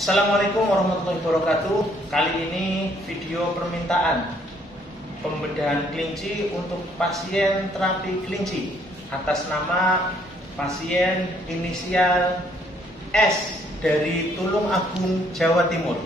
Assalamualaikum warahmatullahi wabarakatuh. Kali ini video permintaan pembedahan kelinci untuk pasien terapi kelinci atas nama pasien inisial S dari Tulung Agung, Jawa Timur.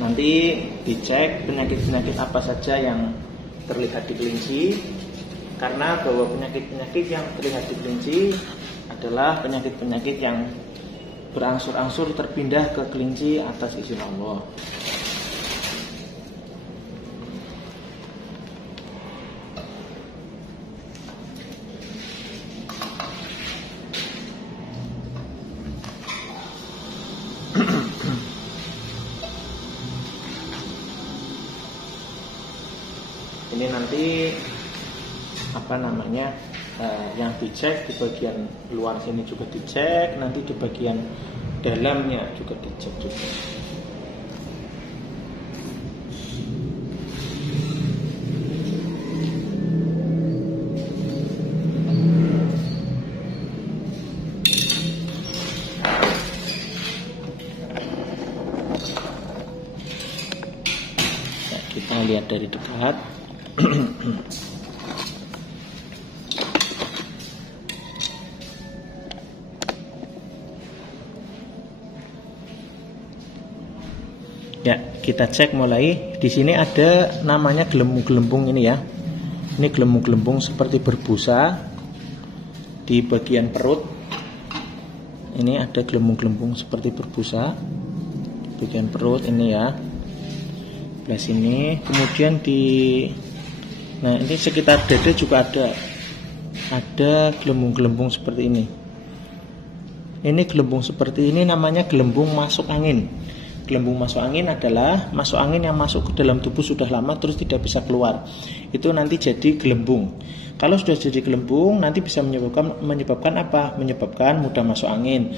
Nanti dicek penyakit-penyakit apa saja yang terlihat di kelinci, karena bahwa penyakit-penyakit yang terlihat di kelinci adalah penyakit-penyakit yang berangsur-angsur terpindah ke kelinci atas izin Allah. Ini nanti yang dicek di bagian luar sini juga dicek, nanti di bagian dalamnya juga dicek juga. Nah, kita lihat dari dekat. Ya, kita cek mulai. Di sini ada namanya gelembung-gelembung ini ya. Ini gelembung-gelembung seperti berbusa di bagian perut. Ini ada gelembung-gelembung seperti berbusa di bagian perut ini ya. Sebelah sini, kemudian nah ini sekitar dada juga ada gelembung-gelembung seperti ini. Ini gelembung seperti ini namanya gelembung masuk angin. Gelembung masuk angin adalah masuk angin yang masuk ke dalam tubuh sudah lama terus tidak bisa keluar. Itu nanti jadi gelembung. Kalau sudah jadi gelembung nanti bisa menyebabkan apa? Menyebabkan mudah masuk angin,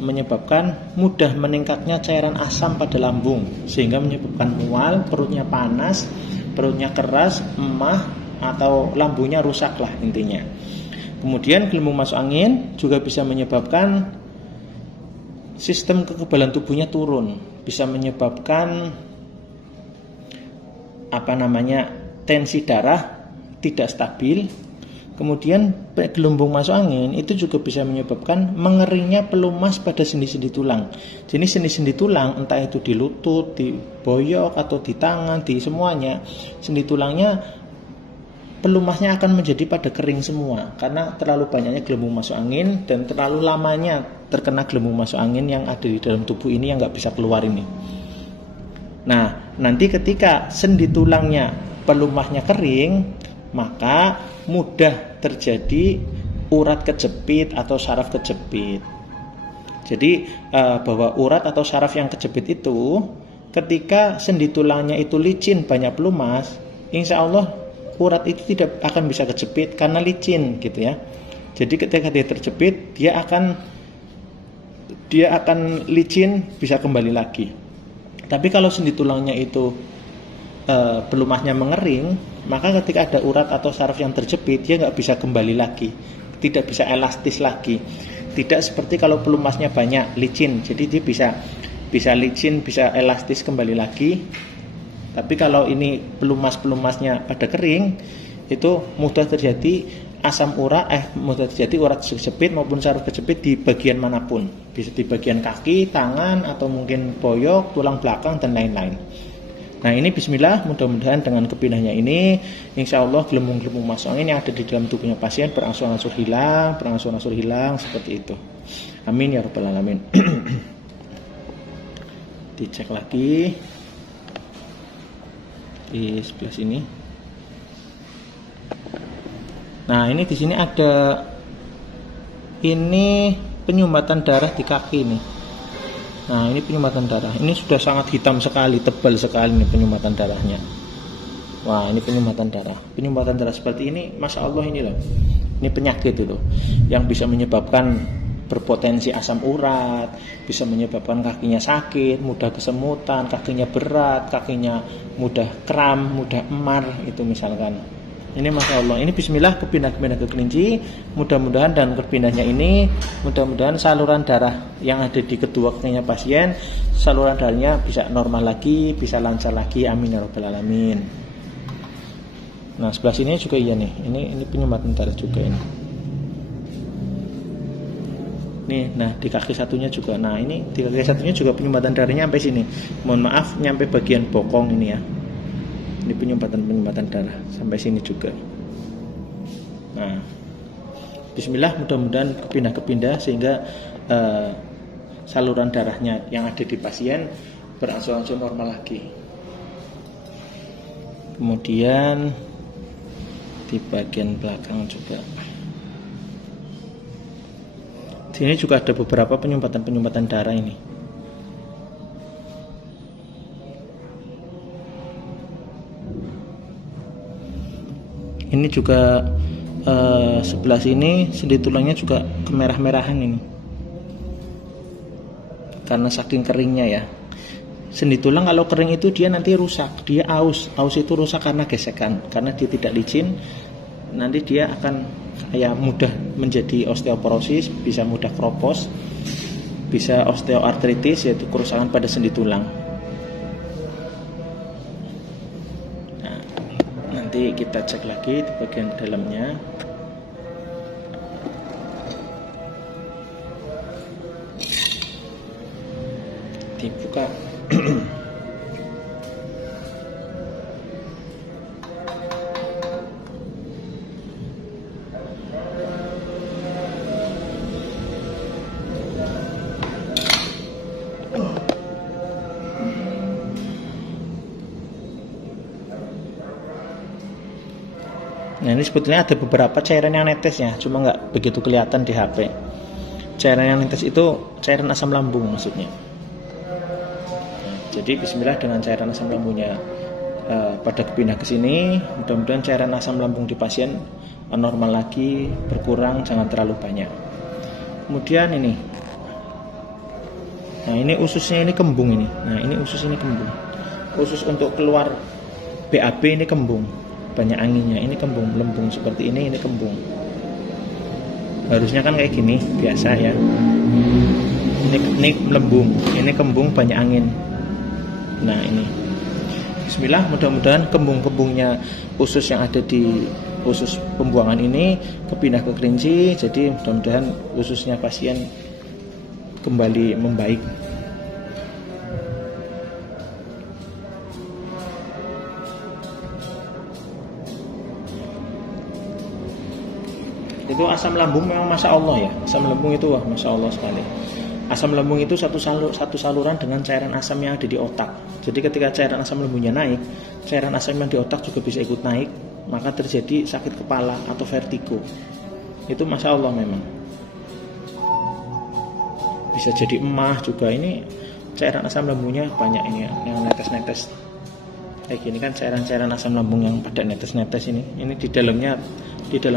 menyebabkan mudah meningkatnya cairan asam pada lambung sehingga menyebabkan mual, perutnya panas, perutnya keras, emah, atau lambungnya rusak lah intinya. Kemudian gelembung masuk angin juga bisa menyebabkan sistem kekebalan tubuhnya turun, bisa menyebabkan tensi darah tidak stabil. Kemudian gelembung masuk angin itu juga bisa menyebabkan mengeringnya pelumas pada sendi-sendi tulang. Jadi sendi-sendi tulang entah itu di lutut, di boyok atau di tangan, di semuanya, sendi tulangnya pelumasnya akan menjadi pada kering semua karena terlalu banyaknya gelembung masuk angin dan terlalu lamanya terkena gelembung masuk angin yang ada di dalam tubuh ini yang nggak bisa keluar ini. Nah, nanti ketika sendi tulangnya pelumasnya kering, maka mudah terjadi urat kejepit atau saraf kejepit. Jadi bahwa urat atau saraf yang kejepit itu ketika sendi tulangnya itu licin banyak pelumas, insya Allah urat itu tidak akan bisa kejepit karena licin gitu ya. Jadi ketika dia terjepit dia akan licin bisa kembali lagi. Tapi kalau sendi tulangnya itu pelumasnya mengering, maka ketika ada urat atau saraf yang terjepit dia nggak bisa kembali lagi, tidak bisa elastis lagi. Tidak seperti kalau pelumasnya banyak licin, jadi dia bisa licin, bisa elastis kembali lagi. Tapi kalau ini pelumasnya pada kering, itu mudah terjadi mudah terjadi urat kejepit maupun saraf kejepit di bagian manapun, bisa di bagian kaki, tangan, atau mungkin boyok, tulang belakang dan lain-lain. Nah ini bismillah, mudah-mudahan dengan kepindahnya ini insya Allah gelembung-gelembung masuk angin yang ada di dalam tubuhnya pasien berangsur-angsur hilang seperti itu. Amin ya rabbal alamin. Dicek lagi di sebelah sini. Nah ini di sini ada penyumbatan darah di kaki nih. Nah ini penyumbatan darah, ini sudah sangat hitam sekali, tebal sekali nih penyumbatan darahnya. Wah ini penyumbatan darah seperti ini, masya Allah ini loh. Ini penyakit itu yang bisa menyebabkan berpotensi asam urat, bisa menyebabkan kakinya sakit, mudah kesemutan, kakinya berat, kakinya mudah kram, mudah emar, itu misalkan. Ini Masya Allah, ini bismillah kepindah-pindah ke kelinci. Mudah-mudahan dan kepindahnya ini, mudah-mudahan saluran darah yang ada di kedua kakinya pasien, saluran darahnya bisa normal lagi, bisa lancar lagi, amin ya rabbal alamin. Nah sebelah sini juga iya nih, ini penyumbatan darah juga ini. Nih, nah di kaki satunya juga, nah ini di kaki satunya juga penyumbatan darahnya sampai sini. Mohon maaf, nyampe bagian bokong ini ya. Ini penyumbatan darah sampai sini juga. Nah, bismillah mudah-mudahan kepindah sehingga saluran darahnya yang ada di pasien berangsur-angsur normal lagi. Kemudian di bagian belakang juga. Di sini juga ada beberapa penyumbatan darah ini. Ini juga sebelah sini sendi tulangnya juga kemerah-merahan ini. Karena saking keringnya ya. Sendi tulang kalau kering itu dia nanti rusak, dia aus. Aus itu rusak karena gesekan, karena dia tidak licin. Nanti dia akan kayak mudah menjadi osteoporosis, bisa mudah kropos, bisa osteoartritis, yaitu kerusakan pada sendi tulang. Nah, nanti kita cek lagi di bagian dalamnya. Dibuka. Nah ini sebetulnya ada beberapa cairan yang netes ya, cuma nggak begitu kelihatan di HP. Cairan yang netes itu cairan asam lambung maksudnya. Jadi bismillah dengan cairan asam lambungnya pada pindah ke sini, mudah-mudahan cairan asam lambung di pasien normal lagi, berkurang, jangan terlalu banyak. Kemudian ini, nah ini ususnya ini kembung ini. Nah ini usus ini kembung. Usus untuk keluar BAB ini kembung, banyak anginnya. Ini kembung, melembung seperti ini kembung. Harusnya kan kayak gini, biasa ya. Ini melembung, ini kembung, banyak angin. Nah ini bismillah, mudah-mudahan kembung-kembungnya usus yang ada di usus pembuangan ini kepindah ke kelinci. Jadi mudah-mudahan ususnya pasien kembali membaik. Itu asam lambung memang Masya Allah ya. Asam lambung itu wah Masya Allah sekali. Asam lambung itu satu saluran dengan cairan asam yang ada di otak. Jadi ketika cairan asam lambungnya naik, cairan asam yang di otak juga bisa ikut naik, maka terjadi sakit kepala atau vertigo. Itu Masya Allah memang. Bisa jadi emah juga. Ini cairan asam lambungnya banyak ini ya, yang netes-netes. Kayak gini kan cairan-cairan asam lambung yang pada netes-netes ini. Ini di dalam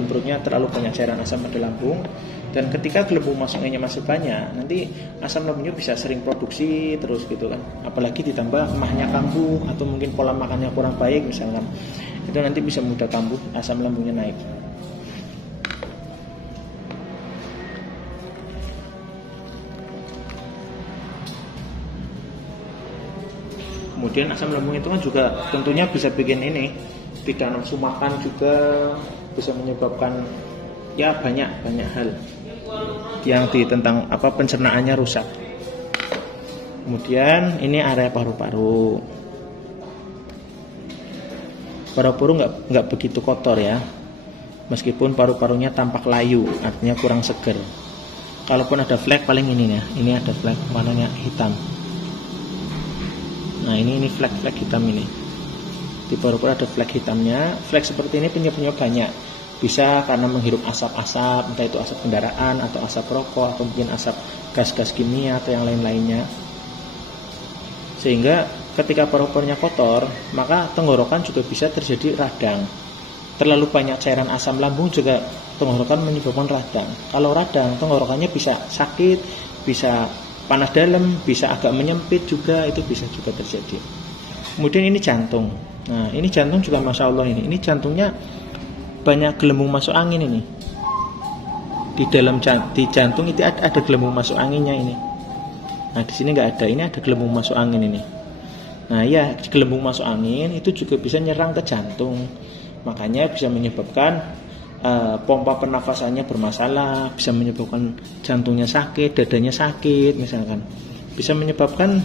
perutnya terlalu banyak cairan asam pada lambung. Dan ketika gelembung masuknya masih banyak, nanti asam lambungnya bisa sering produksi terus gitu kan. Apalagi ditambah emahnya kambuh atau mungkin pola makannya kurang baik misalkan, itu nanti bisa mudah kambuh, asam lambungnya naik. Kemudian asam lambung itu kan juga tentunya bisa bikin ini, tidak nafsu makan juga, bisa menyebabkan ya banyak hal yang tentang pencernaannya rusak. Kemudian ini area paru-paru. Paru-paru nggak begitu kotor ya, meskipun paru-parunya tampak layu, artinya kurang seger. Kalaupun ada flek paling ini ya, ini ada flek warnanya hitam. Nah ini flek hitam ini. Di paru-paru ada flek hitamnya. Flek seperti ini penyebabnya banyak. Bisa karena menghirup asap-asap, entah itu asap kendaraan atau asap rokok atau mungkin asap gas-gas kimia atau yang lain-lainnya. Sehingga ketika paru-parunya kotor, maka tenggorokan juga bisa terjadi radang. terlalu banyak cairan asam lambung juga tenggorokan menyebabkan radang. Kalau radang, tenggorokannya bisa sakit, bisa panas dalam, bisa agak menyempit juga, itu bisa juga terjadi. Kemudian ini jantung. Nah, ini jantung juga masya Allah ini. Ini jantungnya banyak gelembung masuk angin ini. Di dalam di jantung itu ada gelembung masuk anginnya ini. Nah, di sini nggak ada. Ini ada gelembung masuk angin ini. Nah, ya gelembung masuk angin itu juga bisa nyerang ke jantung. Makanya bisa menyebabkan pompa pernafasannya bermasalah, bisa menyebabkan jantungnya sakit, dadanya sakit misalkan. Bisa menyebabkan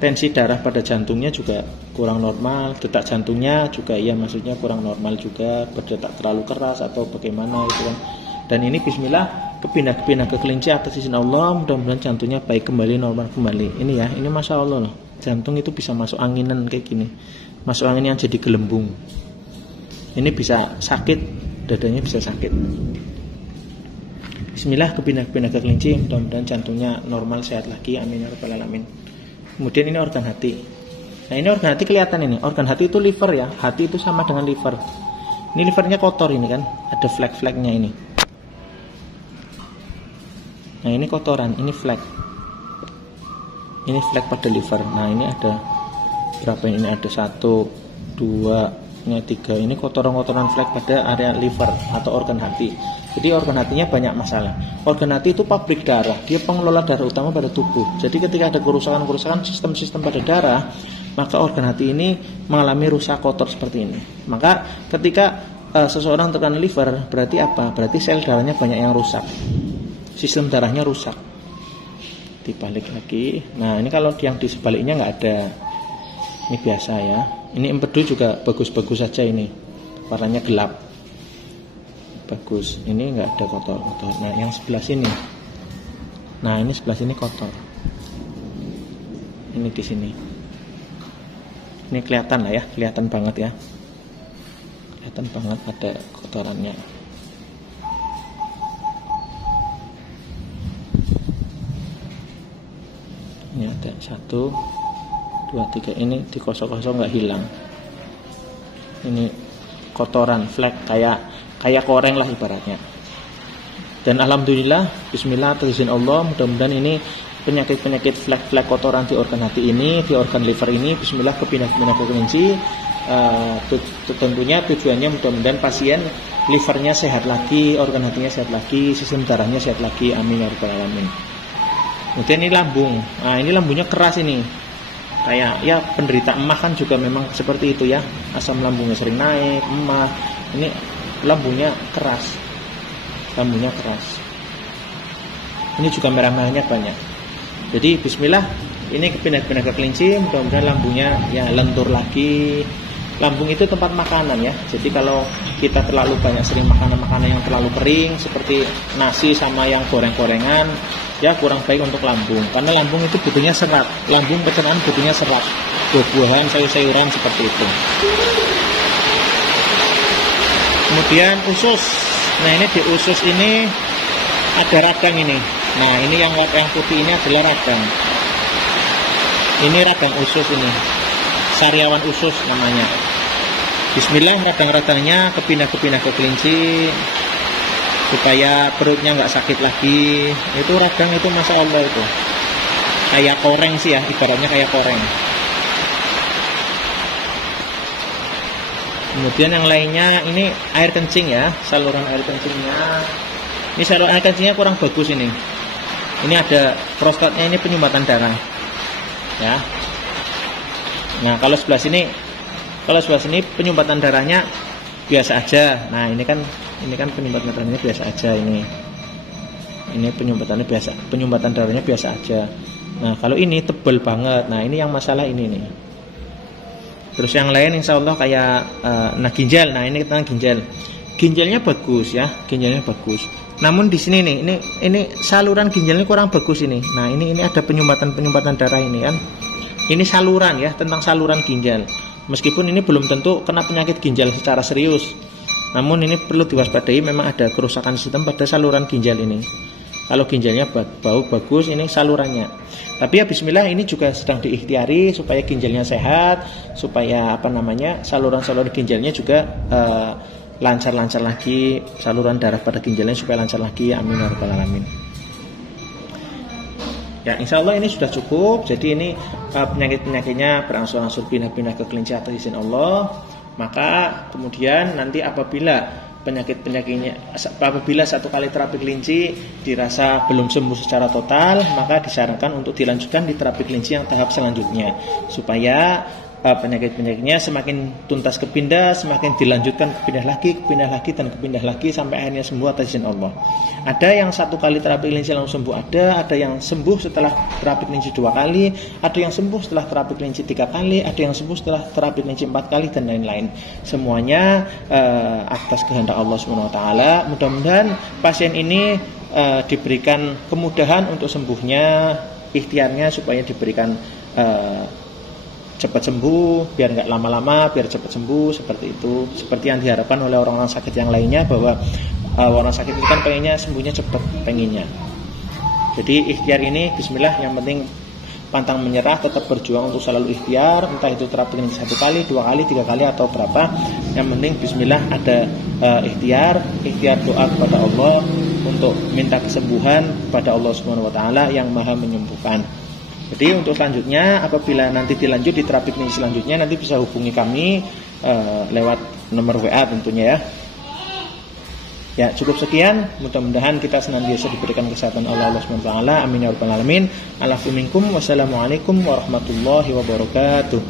tensi darah pada jantungnya juga kurang normal, detak jantungnya juga ya maksudnya kurang normal juga, berdetak terlalu keras atau bagaimana itu kan. Dan ini bismillah kepindah ke kelinci atas izin Allah, mudah-mudahan jantungnya baik kembali, normal kembali. Ini ya, ini masya Allah loh. Jantung itu bisa masuk anginan kayak gini, masuk angin yang jadi gelembung. Ini bisa sakit, dadanya bisa sakit. Bismillah kepindah ke kelinci, mudah-mudahan jantungnya normal, sehat lagi, amin ya rabbal alamin. Kemudian ini organ hati. Nah, ini organ hati kelihatan ini. Organ hati itu liver ya. Hati itu sama dengan liver. Ini livernya kotor ini kan. Ada flek-fleknya ini. Nah, ini kotoran, ini flek. Ini flek pada liver. Nah, ini ada berapa ini? Ada 1, 2, 3. Ini kotoran-kotoran flek pada area liver atau organ hati. Jadi organ hatinya banyak masalah. Organ hati itu pabrik darah, dia pengelola darah utama pada tubuh. Jadi ketika ada kerusakan sistem-sistem pada darah, maka organ hati ini mengalami rusak kotor seperti ini. Maka ketika seseorang terkena liver, berarti apa? Berarti sel darahnya banyak yang rusak, sistem darahnya rusak. Dibalik lagi. Nah, ini kalau yang di sebaliknya nggak ada. Ini biasa ya. Ini empedu juga bagus-bagus saja ini, warnanya gelap, bagus. Ini nggak ada kotor-kotor. Nah, yang sebelah sini, nah ini sebelah sini kotor. Ini di sini. Ini kelihatan lah ya, kelihatan banget ya, kelihatan banget ada kotorannya. Ini ada 1, 2, 3. Ini dikosong-kosong nggak hilang. Ini kotoran, flek kayak koreng lah ibaratnya. Dan alhamdulillah, bismillah atas izin Allah, mudah-mudahan ini penyakit-penyakit flek-flek kotoran di organ hati ini, di organ liver ini, bismillah kepindah-pindah ke kelinci. Tentunya tujuannya mudah-mudahan pasien livernya sehat lagi, organ hatinya sehat lagi, sistem darahnya sehat lagi, amin ya rabbal alamin. Kemudian ini lambung. Nah, ini lambungnya keras ini. Kayak ya penderita emah kan juga memang seperti itu ya. Asam lambungnya sering naik, emah. Ini lambungnya keras. Lambungnya keras. Ini juga merah-merahnya banyak. Jadi bismillah, ini kepindah-pindah ke kelinci, mudah-mudahan lambungnya ya lentur lagi. Lambung itu tempat makanan ya. Jadi kalau kita terlalu banyak sering makanan-makanan yang terlalu kering seperti nasi sama yang goreng-gorengan, ya kurang baik untuk lambung. Karena lambung itu butuhnya serat. Lambung pencernaan butuhnya serat. Buah-buahan, sayur-sayuran seperti itu. Kemudian usus. Nah, ini di usus ini ada radang ini. Nah, ini yang putih ini adalah radang. Ini radang usus ini. Sariawan usus namanya. Bismillah, radang-radangnya kepindah ke kelinci supaya perutnya nggak sakit lagi. Itu radang itu masya Allah itu kayak koreng sih ya, ibaratnya kayak koreng. Kemudian yang lainnya ini air kencing ya, saluran air kencingnya. Ini saluran air kencingnya kurang bagus ini. Ini ada prostatnya, ini penyumbatan darah ya. Nah, kalau sebelah sini penyumbatan darahnya biasa aja. Nah, ini kan penyumbatan darahnya biasa aja ini. Ini penyumbatan darahnya biasa aja. Nah, kalau ini tebal banget. Nah, ini yang masalah ini nih. Terus yang lain insya Allah kayak ginjal. Nah, ini tentang ginjal. Ginjalnya bagus ya, ginjalnya bagus. Namun di sini nih, ini saluran ginjalnya kurang bagus ini. Nah, ini ada penyumbatan darah ini kan. Ini saluran ya, tentang saluran ginjal. Meskipun ini belum tentu kena penyakit ginjal secara serius. Namun ini perlu diwaspadai, memang ada kerusakan sistem pada saluran ginjal ini. Kalau ginjalnya bau bagus, ini salurannya. Tapi ya bismillah, ini juga sedang diikhtiari supaya ginjalnya sehat, supaya saluran-saluran ginjalnya juga lancar-lancar lagi, saluran darah pada ginjalnya supaya lancar lagi. Amin ya rabbal alamin. Ya, insya Allah ini sudah cukup. Jadi ini penyakit-penyakitnya berangsur-angsur pindah-pindah ke kelinci atas izin Allah. Maka kemudian nanti apabila satu kali terapi kelinci dirasa belum sembuh secara total, maka disarankan untuk dilanjutkan di terapi kelinci yang tahap selanjutnya, supaya penyakit-penyakitnya semakin tuntas kepindah, semakin dilanjutkan kepindah lagi sampai akhirnya sembuh atas izin Allah. Ada yang satu kali terapi kelinci langsung sembuh, ada yang sembuh setelah terapi kelinci 2 kali, ada yang sembuh setelah terapi kelinci 3 kali, ada yang sembuh setelah terapi kelinci 4 kali, dan lain-lain. Semuanya atas kehendak Allah Subhanahu wa taala. Mudah-mudahan pasien ini diberikan kemudahan untuk sembuhnya, ikhtiarnya supaya diberikan cepat sembuh, biar nggak lama-lama, biar cepat sembuh, seperti itu. Seperti yang diharapkan oleh orang-orang sakit yang lainnya, bahwa orang sakit itu kan pengennya sembuhnya cepat, pengennya. Jadi ikhtiar ini bismillah, yang penting pantang menyerah, tetap berjuang untuk selalu ikhtiar, entah itu terapi ini 1 kali, 2 kali, 3 kali atau berapa. Yang penting bismillah ada ikhtiar doa kepada Allah untuk minta kesembuhan kepada Allah Subhanahu wa taala yang Maha menyembuhkan. Jadi untuk selanjutnya, apabila nanti dilanjut di terapi klinis selanjutnya, nanti bisa hubungi kami lewat nomor WA tentunya ya. Ya, cukup sekian. Mudah-mudahan kita senantiasa diberikan kesehatan oleh Allah Subhanahu wa taala. Amin ya rabbal alamin. Alafu minkum. Wassalamualaikum warahmatullahi wabarakatuh.